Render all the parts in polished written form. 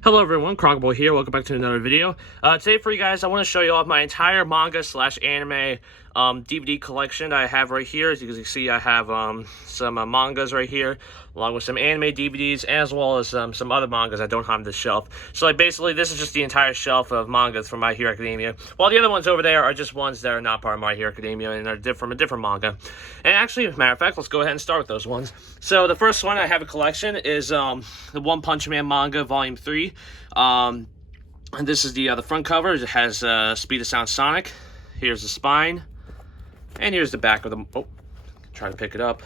Hello everyone, Crocboy here. Welcome back to another video. Today for you guys, I want to show you off my entire manga slash anime DVD collection that I have right here. As you can see, I have some mangas right here, along with some anime DVDs, as well as some other mangas I don't have on this shelf. So like basically, this is just the entire shelf of mangas from My Hero Academia, while the other ones over there are just ones that are not part of My Hero Academia and are from a different manga. And actually, as a matter of fact, let's go ahead and start with those ones. So the first one I have a collection is the One Punch Man manga, Volume 3. And this is the front cover. It has Speed of Sound Sonic. Here's the spine, and here's the back of the. Oh, try to pick it up.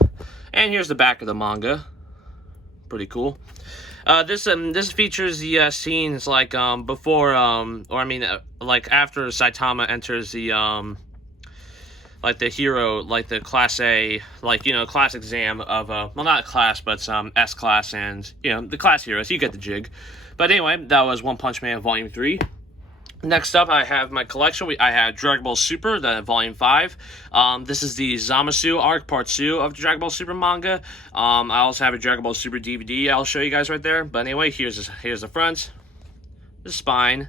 And here's the back of the manga. Pretty cool. This features the scenes like before like after Saitama enters the like the hero, like the class A, like, you know, class exam of, well, not class, but some S class and, you know, the class heroes. You get the jig. But anyway, that was One Punch Man Volume 3. Next up, I have my collection. I have Dragon Ball Super, the Volume 5. This is the Zamasu arc, Part 2 of the Dragon Ball Super manga. I also have a Dragon Ball Super DVD I'll show you guys right there. But anyway, here's the front, the spine,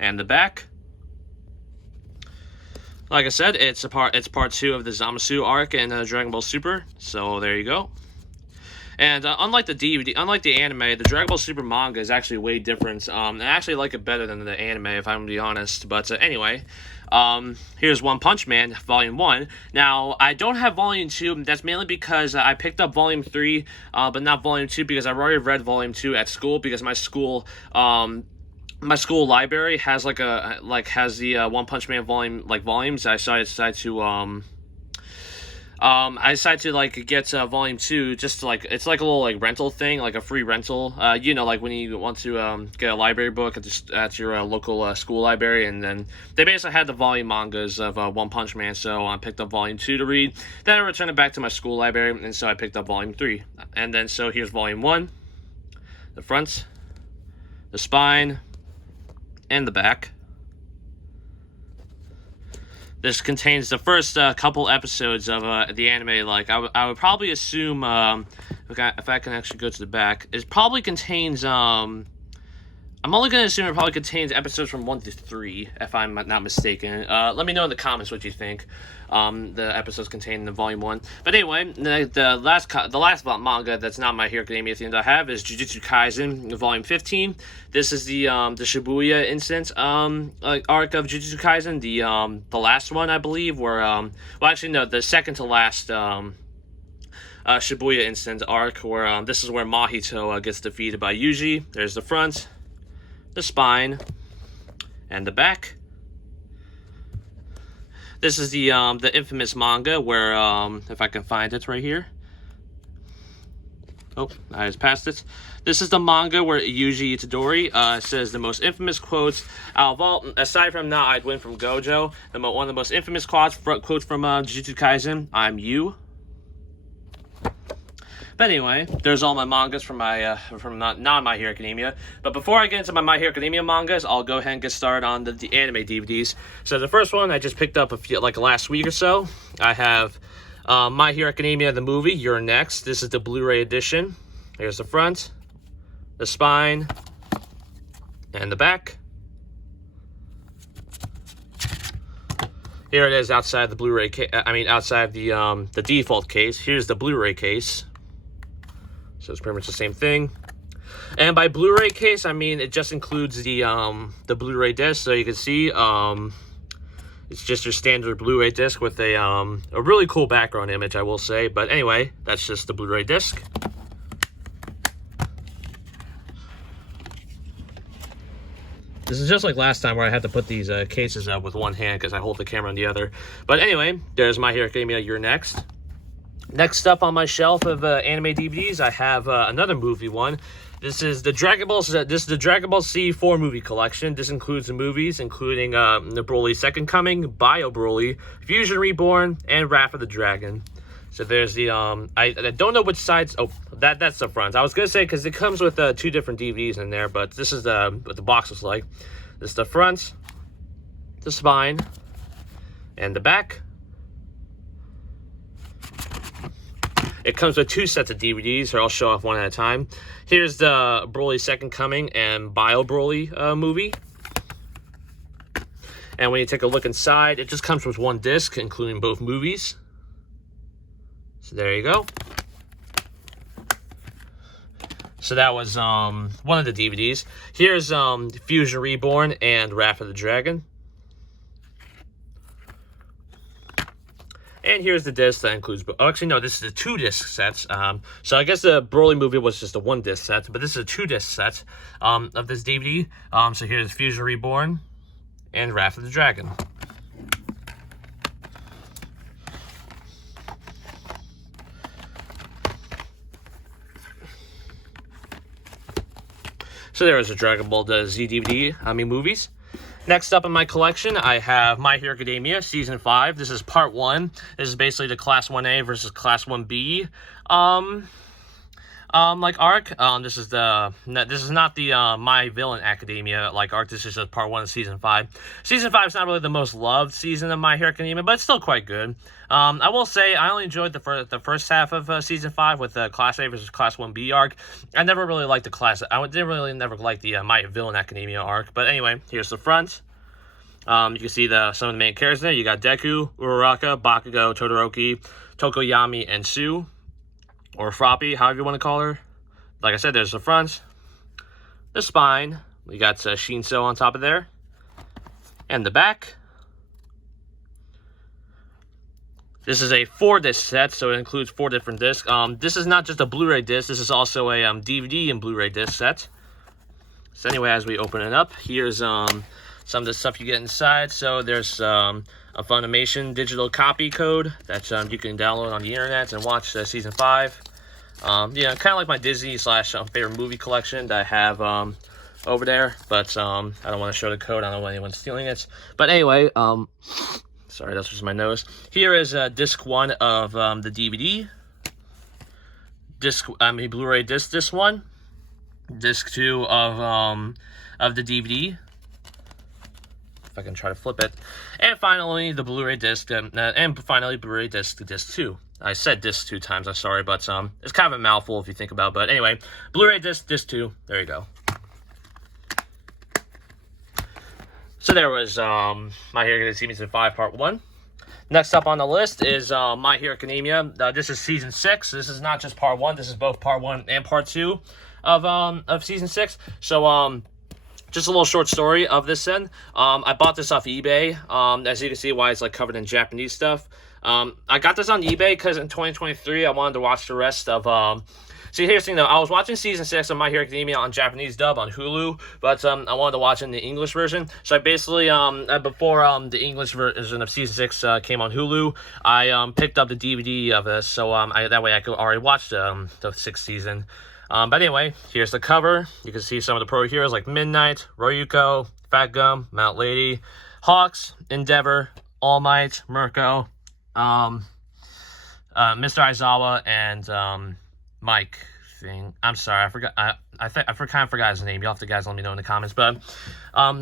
and the back. Like I said, it's part 2 of the Zamasu arc in Dragon Ball Super. So there you go. And unlike the DVD, unlike the anime, the Dragon Ball Super manga is actually way different. I actually like it better than the anime, if I'm gonna be honest. But anyway, here's One Punch Man Volume 1. Now, I don't have Volume 2. That's mainly because I picked up Volume 3, but not Volume 2 because I've already read Volume 2 at school because my school library has has the One Punch Man volumes. I decided to get Volume 2 just to it's like a little rental thing, like a free rental. You know, like when you want to get a library book at your local school library, and then they basically had the volume mangas of One Punch Man, so I picked up Volume 2 to read. Then I returned it back to my school library, and so I picked up Volume 3. And then so here's Volume 1, the front, the spine, and the back. This contains the first couple episodes of the anime. Like I would probably assume if I can actually go to the back, it probably contains I'm only going to assume it probably contains episodes from 1 to 3, if I'm not mistaken. Let me know in the comments what you think the episodes contained in the Volume 1. But anyway, the last manga that's not My Hero Academia theme that I have is Jujutsu Kaisen Volume 15. This is the Shibuya instance arc of Jujutsu Kaisen, the last one, I believe, where, well, actually, no, the second to last Shibuya instance arc, where this is where Mahito gets defeated by Yuji. There's the front, the spine, and the back. This is the infamous manga where, if I can find it right here. Oh, I just passed it. This is the manga where Yuji Itadori says the most infamous quotes out of all, aside from "Now I'd win" from Gojo, one of the most infamous quotes from Jujutsu Kaisen, "I'm you." But anyway, there's all my mangas from my not My Hero Academia. But before I get into my Hero Academia mangas, I'll go ahead and get started on the anime DVDs. So the first one I just picked up last week or so. I have My Hero Academia the movie. You're Next. This is the Blu-ray edition. Here's the front, the spine, and the back. Here it is outside the Blu-ray case. Outside the default case. Here's the Blu-ray case. So it's pretty much the same thing. And by Blu-ray case, I mean it just includes the Blu-ray disc. So you can see it's just your standard Blu-ray disc with a really cool background image, I will say. But anyway, that's just the Blu-ray disc. This is just like last time where I had to put these cases up with one hand because I hold the camera on the other. But anyway, there's My Hero Academia You're Next. Next up on my shelf of anime DVDs, I have another movie one. This is the Dragon Ball Z 4 movie collection. This includes the movies, including the Broly Second Coming, Bio Broly, Fusion Reborn, and Wrath of the Dragon. So there's the I don't know which sides. Oh, that's the front. I was gonna say because it comes with 2 different DVDs in there, but this is what the box looks like. This is the front, the spine, and the back. It comes with 2 sets of DVDs, or I'll show off one at a time. Here's the Broly Second Coming and Bio Broly movie. And when you take a look inside, it just comes with 1 disc, including both movies. So there you go. So that was one of the DVDs. Here's Fusion Reborn and Wrath of the Dragon. And here's the disc that includes... Oh, actually, no, this is the 2 disc sets. So I guess the Broly movie was just a 1 disc set, but this is a 2 disc set of this DVD. So here's Fusion Reborn and Wrath of the Dragon. So there is a Dragon Ball Z DVD, movies. Next up in my collection, I have My Hero Academia Season 5. This is Part 1. This is basically the Class 1A versus Class 1B arc. This is not the My Villain Academia arc. This is just Part 1 of Season 5. Season 5 is not really the most loved season of My Hero Academia, but it's still quite good. I will say I only enjoyed the first half of Season 5 with the Class A versus Class 1B arc. I never really liked the never like the My Villain Academia arc. But anyway, here's the front. You can see some of the main characters there. You got Deku, Uraraka, Bakugo, Todoroki, Tokoyami, and Sue. Or Froppy, however you want to call her. Like I said, there's the front, the spine. We got Shinso on top of there. And the back. This is a 4-disc set, so it includes 4 different discs. This is not just a Blu-ray disc. This is also a DVD and Blu-ray disc set. So anyway, as we open it up, here's some of the stuff you get inside. So there's a Funimation digital copy code that you can download on the internet and watch Season 5. Kind of like my Disney / favorite movie collection that I have over there. But I don't want to show the code. I don't want anyone stealing it. But anyway, sorry, that's just my nose. Here is disc 1 of the DVD. Blu-ray disc 1. Disc 2 of the DVD. If I can try to flip it. And finally, the Blu-ray disc, and finally, Blu-ray disc 2. I said disc 2 times, I'm sorry, but it's kind of a mouthful if you think about it. But anyway, Blu-ray disc 2, there you go. So there was My Hero Academia Season 5 Part 1. Next up on the list is My Hero Academia. This is Season 6. This is not just Part 1, this is both Part 1 and Part 2 of Season 6. So, just a little short story of this then. I bought this off eBay. As you can see, why it's covered in Japanese stuff. I got this on eBay because in 2023 I wanted to watch the rest of. See, here's the thing though. I was watching Season 6 of My Hero Academia on Japanese dub on Hulu, but I wanted to watch it in the English version. So I basically, before the English version of Season 6 came on Hulu, I picked up the DVD of this, so that way I could already watch the 6th season. But anyway, here's the cover. You can see some of the pro heroes like Midnight, Royuko, Fat Gum, Mount Lady, Hawks, Endeavor, All Might, Mirko, Mr. Aizawa, and Mike thing. I'm sorry, I forgot. I kind of forgot his name. You'll have to guys let me know in the comments. But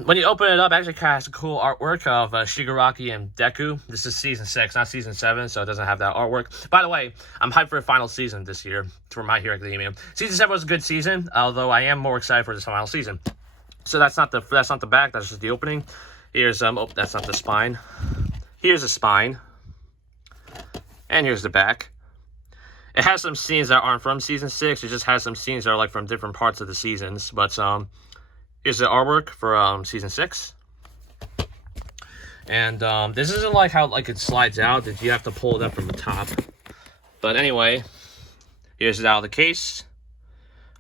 when you open it up, it actually kind of has a cool artwork of Shigaraki and Deku. This is Season 6, not Season 7, so it doesn't have that artwork. By the way, I'm hyped for the final season this year for My Hero Academia. Season 7 was a good season, although I am more excited for this final season. So that's not the back. That's just the opening. Here's oh, that's not the spine. Here's the spine, and here's the back. It has some scenes that aren't from Season 6. It just has some scenes that are from different parts of the seasons. But here's the artwork for Season 6. And this isn't how it slides out, that you have to pull it up from the top. But anyway, here's it out of the case.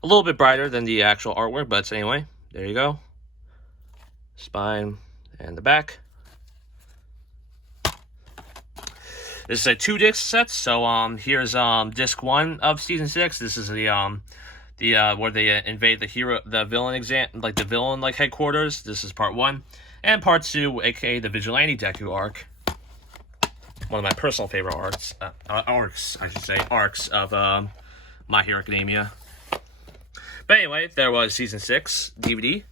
A little bit brighter than the actual artwork, but anyway, there you go. Spine and the back. This is a 2-disc set, so here's disc 1 of Season 6. This is the where they invade the villain headquarters. This is Part 1, and Part 2, aka the Vigilante Deku arc. One of my personal favorite arcs of My Hero Academia. But anyway, there was Season 6 DVD.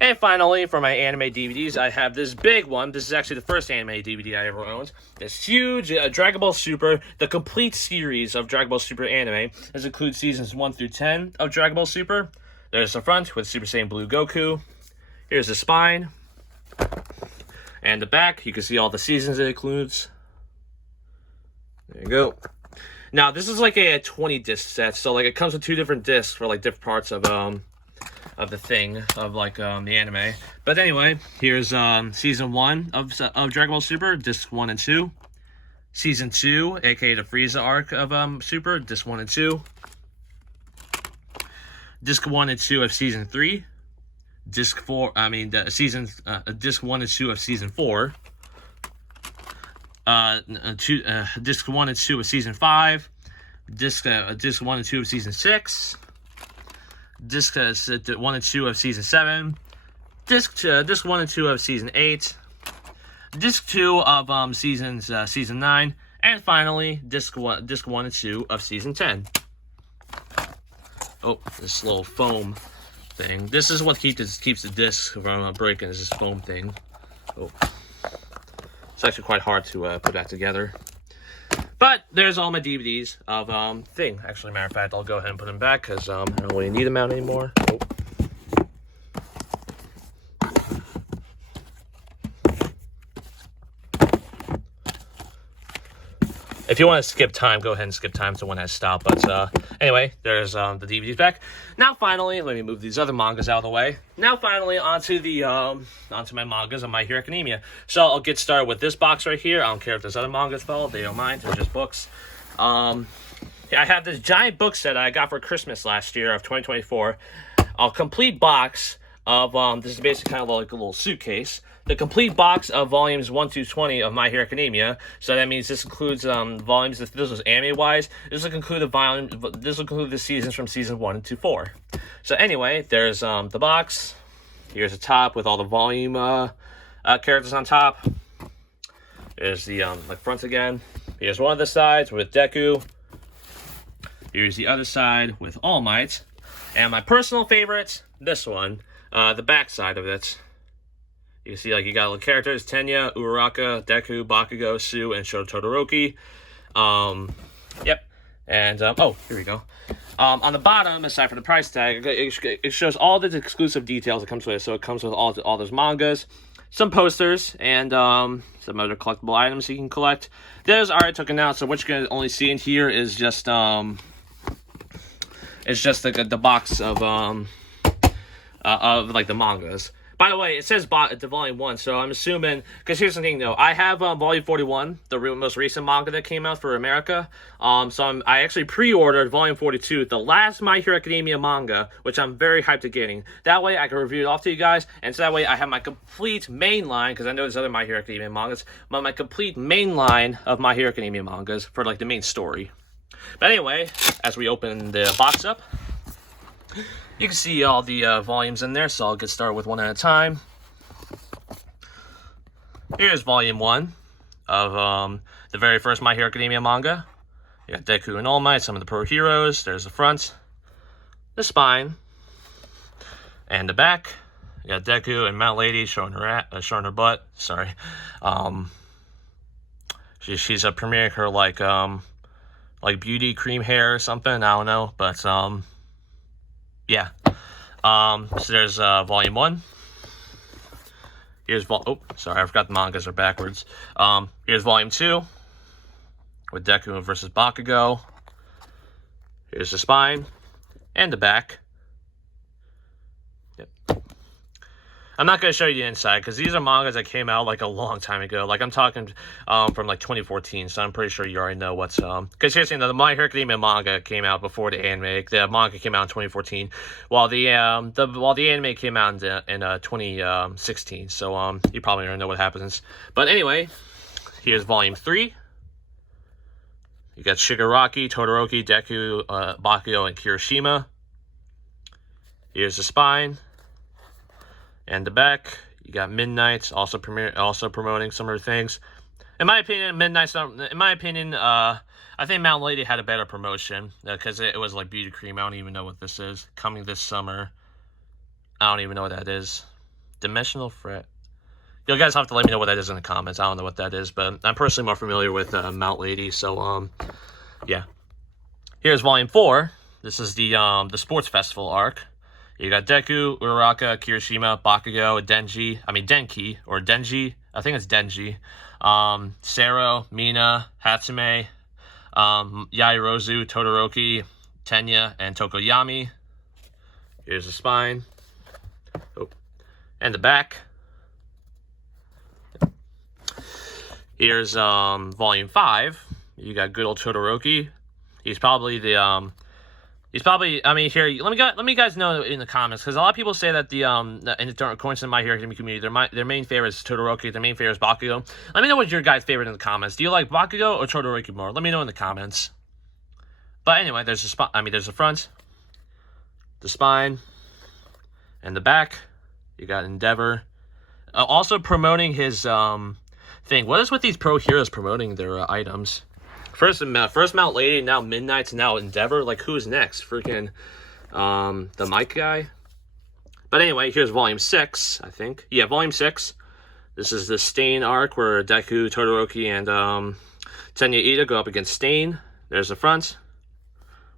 And finally, for my anime DVDs, I have this big one. This is actually the first anime DVD I ever owned. This huge Dragon Ball Super, the complete series of Dragon Ball Super anime. This includes seasons 1 through 10 of Dragon Ball Super. There's the front with Super Saiyan Blue Goku. Here's the spine. And the back, you can see all the seasons it includes. There you go. Now, this is like a 20 disc set, so like it comes with 2 different discs for like different parts of the thing of like the anime. But anyway, here's season 1 of Dragon Ball Super, disc 1 and 2. Season 2, aka the Frieza arc of Super, disc 1 and 2. Disc 1 and 2 of season 3. Disc 4, disc 1 and 2 of season 4. Disc 1 and 2 of season 5. Disc 1 and 2 of season 6. Disc 1 and 2 of season 7. Disc 1 and 2 of season 8. Disc 2 of season 9. And finally, disc 1 and 2 of season 10. Oh, this little foam thing. This is what keeps the disc from breaking, is this foam thing. Oh. It's actually quite hard to put that together. But there's all my DVDs of thing. Actually, matter of fact, I'll go ahead and put them back because I don't really need them out anymore. Oh. If you want to skip time, go ahead and skip time to when I stop. But anyway, there's the DVDs back. Now finally, let me move these other mangas out of the way. Now finally, onto my mangas on My Hero Academia. So I'll get started with this box right here. I don't care if there's other mangas followed; they don't mind. They're just books. I have this giant book set I got for Christmas last year of 2024. A complete box of this is basically kind of like a little suitcase. The complete box of volumes 1 through 20 of My Hero Academia. So that means this includes volumes. If this was anime-wise, this will include the seasons from season 1 to 4. So anyway, there's the box. Here's the top with all the volume characters on top. There's the front again. Here's one of the sides with Deku. Here's the other side with All Might. And my personal favorite, this one, the back side of it. You see, you got little characters: Tenya, Uraraka, Deku, Bakugo, Sue, and Shoto Todoroki. Yep. And, oh, here we go. On the bottom, aside from the price tag, it shows all the exclusive details it comes with. So it comes with all those mangas, some posters, and some other collectible items you can collect. Those are taken out, so what you're going to only see in here is just, it's just the box of the mangas. By the way, it says the volume 1, so I'm assuming, because here's the thing though, I have volume 41, the most recent manga that came out for America. So I actually pre-ordered volume 42, the last My Hero Academia manga, which I'm very hyped to getting. That way I can review it off to you guys, and so that way I have my complete main line, because I know there's other My Hero Academia mangas, but my complete main line of My Hero Academia mangas for the main story. But anyway, as we open the box up, you can see all the volumes in there, so I'll get started with one at a time. Here's volume 1 of the very first My Hero Academia manga. You got Deku and All Might, some of the pro heroes. There's the front, the spine, and the back. You got Deku and Mount Lady showing her butt. Sorry, she's premiering her like beauty cream hair or something. I don't know, but yeah. So there's volume 1. Here's sorry, I forgot the mangas are backwards. Here's volume 2 with Deku versus Bakugo. Here's the spine and the back. Yep. I'm not going to show you the inside because these are mangas that came out a long time ago. I'm talking from 2014, so I'm pretty sure you already know what's because here's the thing, the My Hero Academia manga came out before the anime. The manga came out in 2014, while the anime came out in 2016. So you probably already know what happens. But anyway, here's volume 3. You got Shigaraki, Todoroki, Deku, Bakugo, and Kirishima. Here's the spine. And the back, you got Midnight, also promoting some of her things. In my opinion, I think Mount Lady had a better promotion because it was like beauty cream. I don't even know what this is. Coming this summer. I don't even know what that is. Dimensional Fret. You guys have to let me know what that is in the comments. I don't know what that is, but I'm personally more familiar with Mount Lady, so, yeah. Here's Volume 4. This is the Sports Festival arc. You got Deku, Uraraka, Kirishima, Bakugo, Denki, or Denji. I think it's Denji. Sero, Mina, Hatsume, Yairozu, Todoroki, Tenya, and Tokoyami. Here's the spine. Oh. And the back. Here's Volume 5. You got good old Todoroki. He's probably the I mean, here, let me guys know in the comments, because a lot of people say that according to My Hero Academia community, their main favorite is Todoroki, their main favorite is Bakugo. Let me know what's your guys' favorite in the comments. Do you like Bakugo or Todoroki more? Let me know in the comments. But anyway, there's there's the front, the spine, and the back. You got Endeavor. Also promoting his thing. What is with these pro heroes promoting their items? First Mount Lady, now Midnight's, now Endeavor. Like, who's next? Freaking the Mike guy. But anyway, here's Volume 6, I think. Yeah, Volume 6. This is the Stain arc where Deku, Todoroki, and Tenya Ida go up against Stain. There's the front,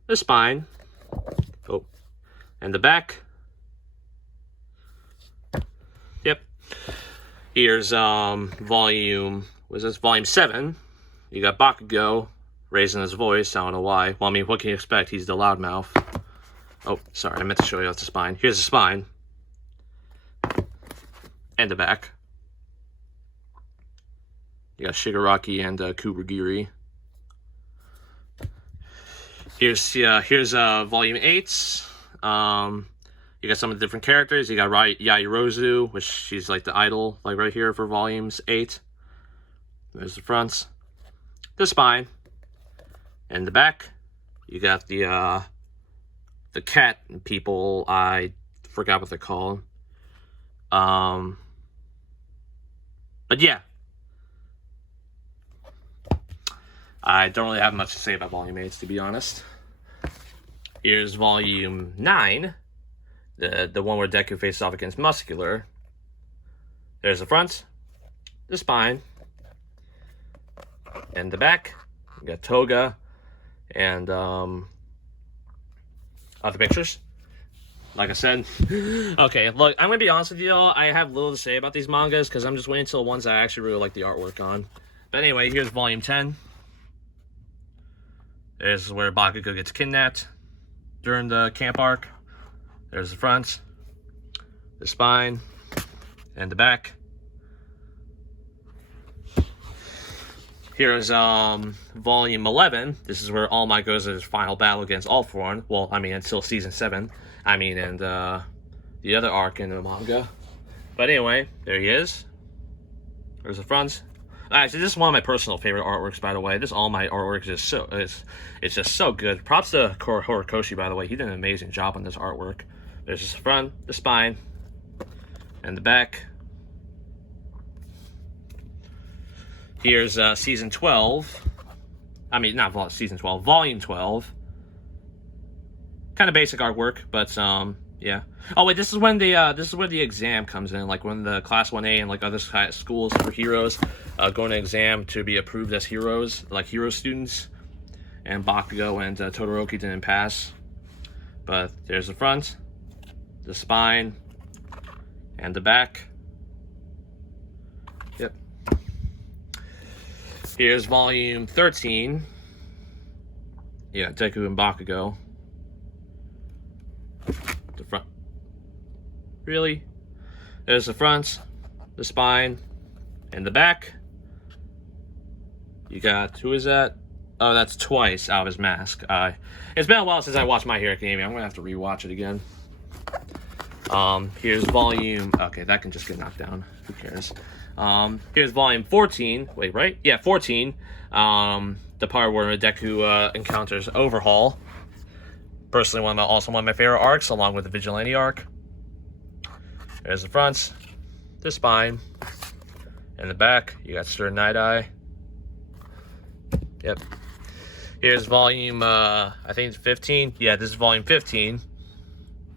the spine, oh, and the back. Yep. Here's Volume 7. You got Bakugo raising his voice. I don't know why. Well, I mean, what can you expect? He's the loudmouth. Oh, sorry. I meant to show you off the spine. Here's the spine. And the back. You got Shigaraki and Kubagiri. Here's Volume 8. You got some of the different characters. You got Yairozu, which she's like the idol, like right here for Volumes 8. There's the fronts. The spine, and the back. You got the cat people. I forgot what they're called. But yeah, I don't really have much to say about Volume 8, to be honest. Here's Volume 9, the one where Deku faces off against Muscular. There's the front, the spine, and the back. You got Toga and other pictures. Like I said, okay, look, I'm gonna be honest with you all. I have little to say about these mangas because I'm just waiting until the ones I actually really like the artwork on. But anyway, here's Volume 10. This is where Bakugo gets kidnapped during the camp arc. There's the front, the spine, and the back. Here's Volume 11. This is where All Might goes to his final battle against All For One. Well, I mean, until Season 7. I mean, and the other arc in the manga. But anyway, there he is. There's the front. Actually, this is one of my personal favorite artworks, by the way. This All Might artwork is it's just so good. Props to Horikoshi, by the way. He did an amazing job on this artwork. There's the front, the spine, and the back. Here's Season 12. I mean, not Season 12, Volume 12. Kind of basic artwork, but yeah. Oh wait, this is when the exam comes in, like when the Class 1A and like other schools for heroes go on an exam to be approved as heroes, like hero students. And Bakugo and Todoroki didn't pass. But there's the front, the spine, and the back. Yep. Here's Volume 13. Yeah, Deku and Bakugo. The front. Really? There's the front, the spine, and the back. You got, who is that? Oh, that's Twice out of his mask. It's been a while since I watched My Hero Academia. I'm gonna have to rewatch it again. Here's Volume. Okay, that can just get knocked down. Who cares? Here's Volume 14. Wait, right? Yeah, 14. The part where Deku encounters Overhaul. Personally, also one of my favorite arcs, along with the Vigilante arc. There's the front, the spine, and the back. You got Stern Night Eye. Yep. Here's Volume, I think it's 15. Yeah, this is Volume 15.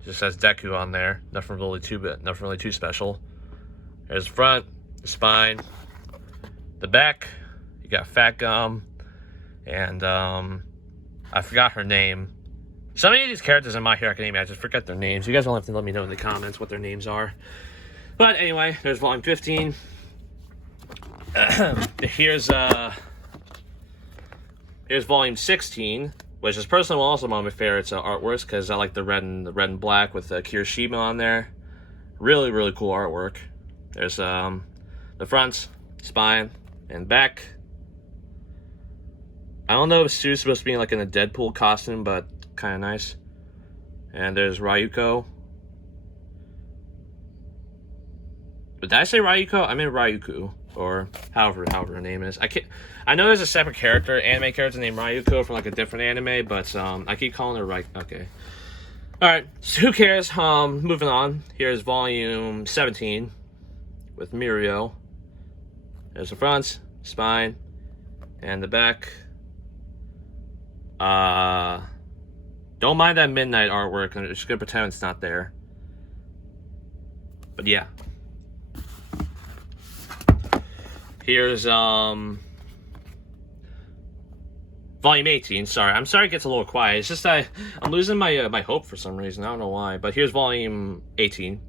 Just has Deku on there. Nothing really too special. There's the front, the spine, the back. You got Fat Gum, and I forgot her name. So many of these characters in My Hero Academia, I just forget their names. You guys will have to let me know in the comments what their names are. But anyway, there's volume 15. Here's volume 16, which is personally also one of my favorites artworks because I like the red and black with Kirishima on there. Really, really cool artwork. There's the front, spine, and back. I don't know if Sue's supposed to be like in a Deadpool costume, but kind of nice. And there's Ryuko. But did I say Ryuko? I meant Ryuku, or however her name is. I know there's a separate character, anime character named Ryuko from like a different anime, but I keep calling her Okay. All right. So who cares? Moving on. Here's volume 17 with Mirio. There's the front, spine, and the back. Don't mind that midnight artwork. I'm just gonna pretend it's not there. But yeah. Here's volume 18. Sorry, I'm sorry it gets a little quiet. It's just I'm losing my my hope for some reason. I don't know why. But here's volume 18.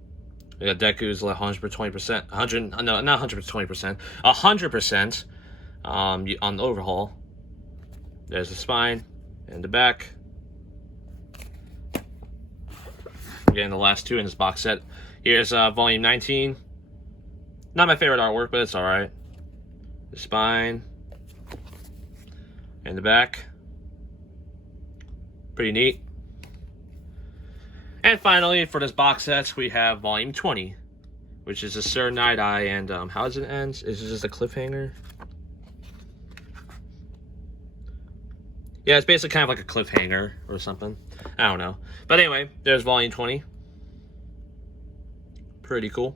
We got Deku's 120%. 100. No, not 120%. 100%. On the overhaul. There's the spine and the back. Again, the last two in this box set. Here's volume 19. Not my favorite artwork, but it's alright. The spine and the back. Pretty neat. And finally, for this box set, we have volume 20, which is a Sir Night Eye. And how does it end? Is it just a cliffhanger? Yeah, it's basically kind of like a cliffhanger or something. I don't know. But anyway, there's volume 20. Pretty cool.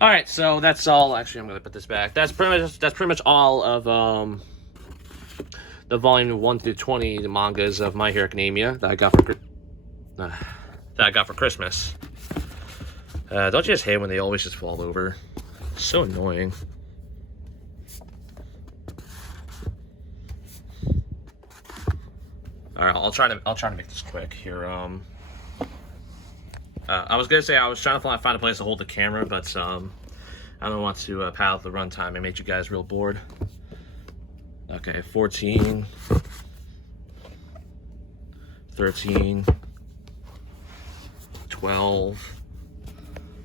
All right, so that's all. Actually, I'm gonna put this back. That's pretty much all of the volume 1 through 20 the mangas of My Hero Academia that I got for Christmas. Don't you just hate when they always just fall over? It's so annoying. All right, I'll try to make this quick here. I was gonna say I was trying to find a place to hold the camera, but I don't want to pad out the runtime and make you guys real bored. Okay, 14, 13, 12.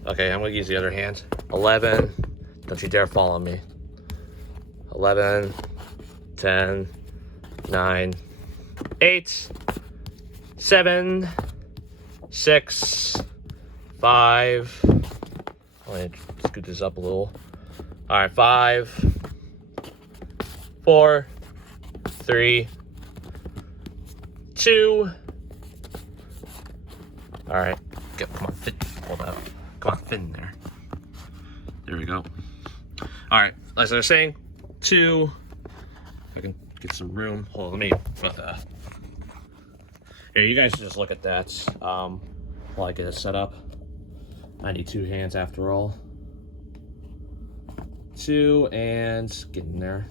Okay, I'm gonna use the other hand. 11. Don't you dare fall on me. 11, 10, 9, 8, 7, 6, 5. Let me scoot this up a little. All right, 5, 4, 3, 2. All right, come on, fit. Hold up. Come on, fit in there. There we go. All right, as I was saying, 2. I can get some room. Hold on, let me put that. Here, you guys just look at that while I get it set up. I need 2 hands after all. 2 and get in there.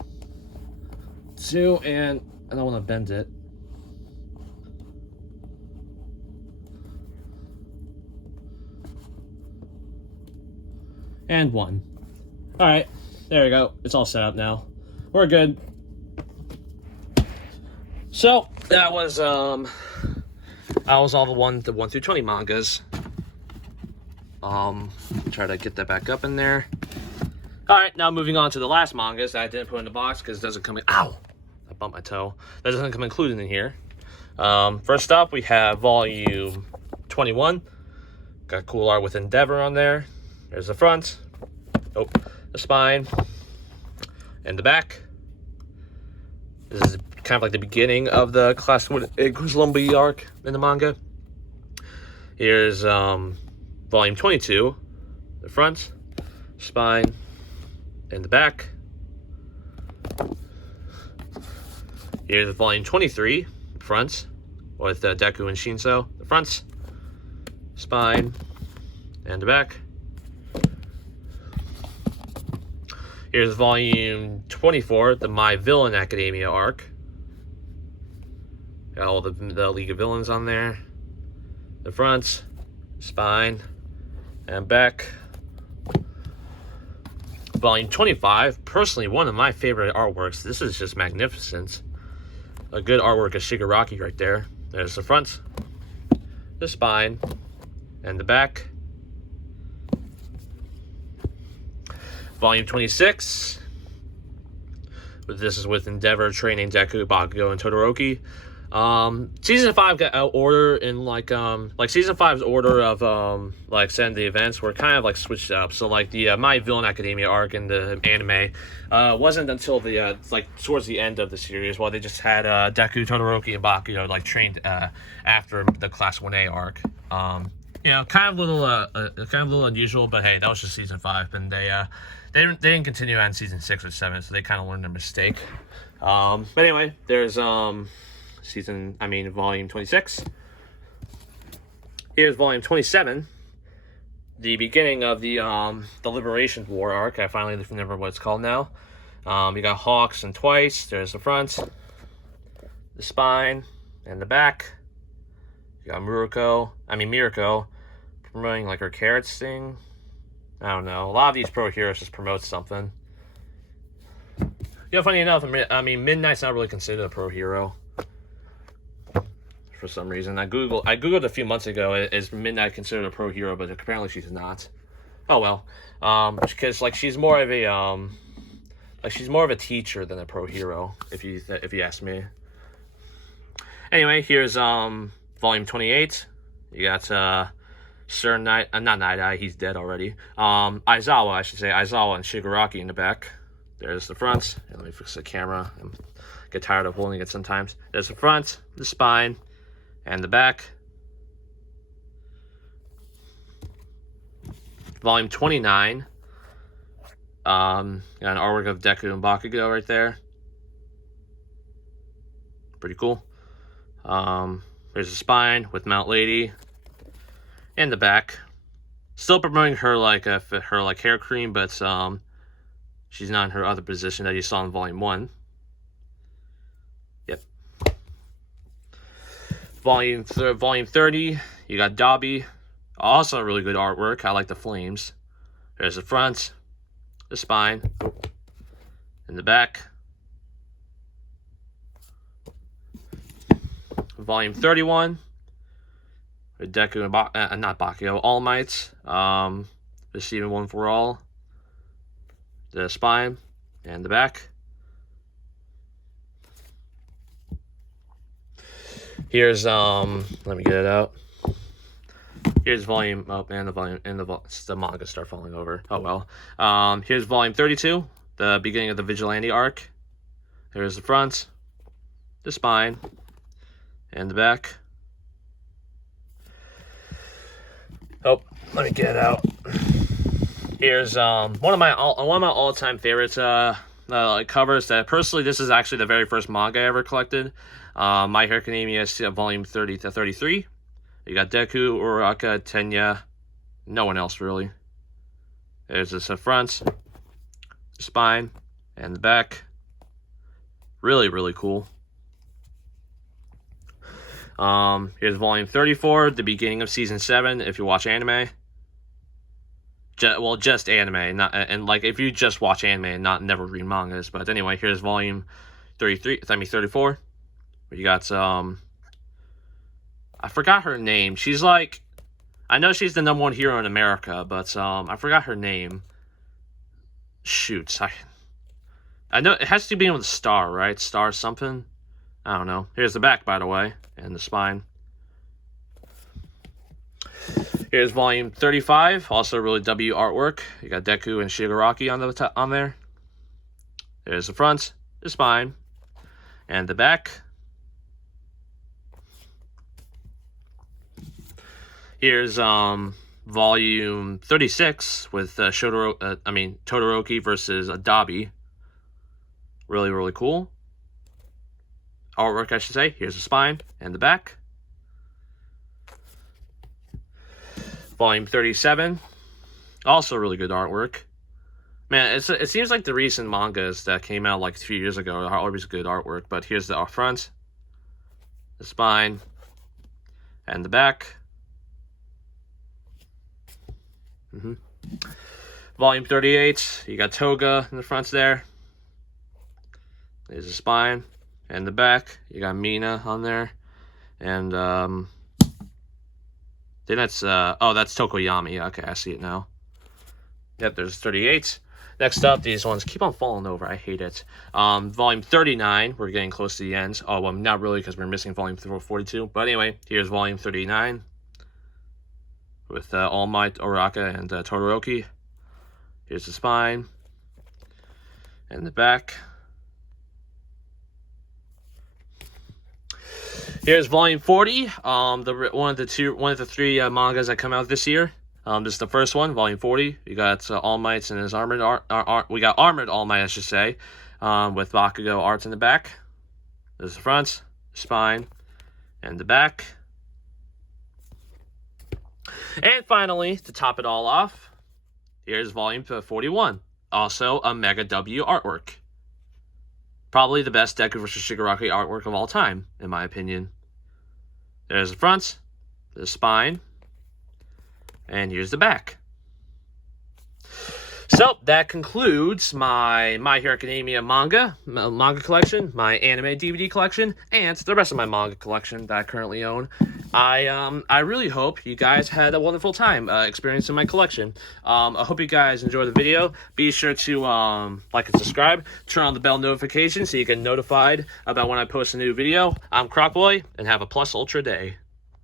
2 and I don't want to bend it. And 1. All right, there we go. It's all set up now. We're good. So that was all the 1 through 20 mangas. Try to get that back up in there. All right, now moving on to the last mangas that I didn't put in the box because it doesn't come in. Ow! I bumped my toe. That doesn't come included in here. First up, we have volume 21. Got cool art with Endeavor on there. There's the front. Oh, the spine. And the back. This is kind of like the beginning of the classic Columbia arc in the manga. Here's volume 22. The front, spine, and the back. Here's volume 23. Front, with Deku and Shinso. The front, spine, and the back. Here's volume 24, the My Villain Academia arc. Got all the League of Villains on there. The front, spine, and back. Volume 25, personally one of my favorite artworks. This is just magnificent. A good artwork of Shigaraki right there. There's the front, the spine, and the back. Volume 26. This is with Endeavor training Deku, Bakugo, and Todoroki. Season 5 got out order in like season 5's order of like sending the events were kind of like switched up. So like the My Villain Academia arc in the anime wasn't until the like towards the end of the series, while they just had Deku, Todoroki, and Bakugo like trained after the Class 1A arc. You know, kind of a little unusual, but hey, that was just season 5, and they didn't continue on season 6 or 7, so they kind of learned their mistake. But anyway, there's volume 26. Here's volume 27, the beginning of the Liberation War arc. I finally remember what it's called now. You got Hawks and Twice. There's the front, the spine, and the back. You got Mirko promoting like her carrots thing. I don't know. A lot of these pro heroes just promote something. Yeah, funny enough, Midnight's not really considered a pro hero. For some reason, I googled a few months ago, is Midnight considered a pro hero? But apparently she's not. Oh well, because like she's more of a teacher than a pro hero, if you ask me. Anyway, here's volume 28. You got Sir Night, not Night Eye, he's dead already. Aizawa, I should say, Aizawa and Shigaraki in the back. There's the front. Here, let me fix the camera. I get tired of holding it sometimes. There's the front, the spine, and the back. Volume 29. Got an artwork of Deku and Bakugo right there. Pretty cool. There's the spine with Mount Lady. And the back. Still promoting her hair cream, but she's not in her other position that you saw in volume 1. Yep. Volume 30, you got Dobby. Also really good artwork. I like the flames. There's the front, the spine, and the back. Volume 31, with Deku and not Bakugo, All Might. Receiving one for all. The spine and the back. Here's let me get it out. Here's volume the manga start falling over. Oh well. Here's volume 32, the beginning of the Vigilante arc. Here's the front, the spine, and the back. Oh, let me get it out. Here's one of my all-time favorites covers. That personally, this is actually the very first manga I ever collected. My Hero Academia volume 30 to 33. You got Deku, Uraraka, Tenya, no one else really. There's the front, the spine, and the back. Really, really cool. Here's volume 34, the beginning of season 7. If you watch anime. Just anime, not and like if you just watch anime and never read mangas. But anyway, here's volume 34. You got I forgot her name. She's like, I know she's the #1 hero in America, but I forgot her name. Shoots, I know it has to be with a star, right? Star something. I don't know. Here's the back, by the way, and the spine. Here's volume 35, also really W artwork. You got Deku and Shigaraki on there. There's the front, the spine, and the back. Here's volume 36 with Todoroki versus Dobby. Really, really cool. Artwork, I should say. Here's the spine and the back. Volume 37. Also really good artwork. Man, it seems like the recent mangas that came out like a few years ago are always good artwork. But here's the front, the spine, and the back. Volume 38, you got Toga in the front there. There's the spine and the back. You got Mina on there. And, then that's, oh, that's Tokoyami. Okay, I see it now. Yep, there's 38. Next up, these ones keep on falling over. I hate it. Volume 39, we're getting close to the end. Oh, well, not really, because we're missing volume 42. But anyway, here's volume 39 with All Might, Oraka, and Todoroki. Here's the spine and the back. Here's volume 40. One of the three mangas that come out this year. This is the first one, volume 40. You got All Might's and his armored we got armored All Might, I should say, with Bakugo art in the back. There's the front, spine, and the back. And finally, to top it all off, here's volume 41. Also a Mega W artwork. Probably the best Deku vs. Shigaraki artwork of all time, in my opinion. There's the front, the spine, and here's the back. So, that concludes my My Hero Academia manga collection, my anime DVD collection, and the rest of my manga collection that I currently own. I really hope you guys had a wonderful time experiencing my collection. I hope you guys enjoyed the video. Be sure to like and subscribe, turn on the bell notification so you get notified about when I post a new video. I'm Crocboy, and have a plus ultra day.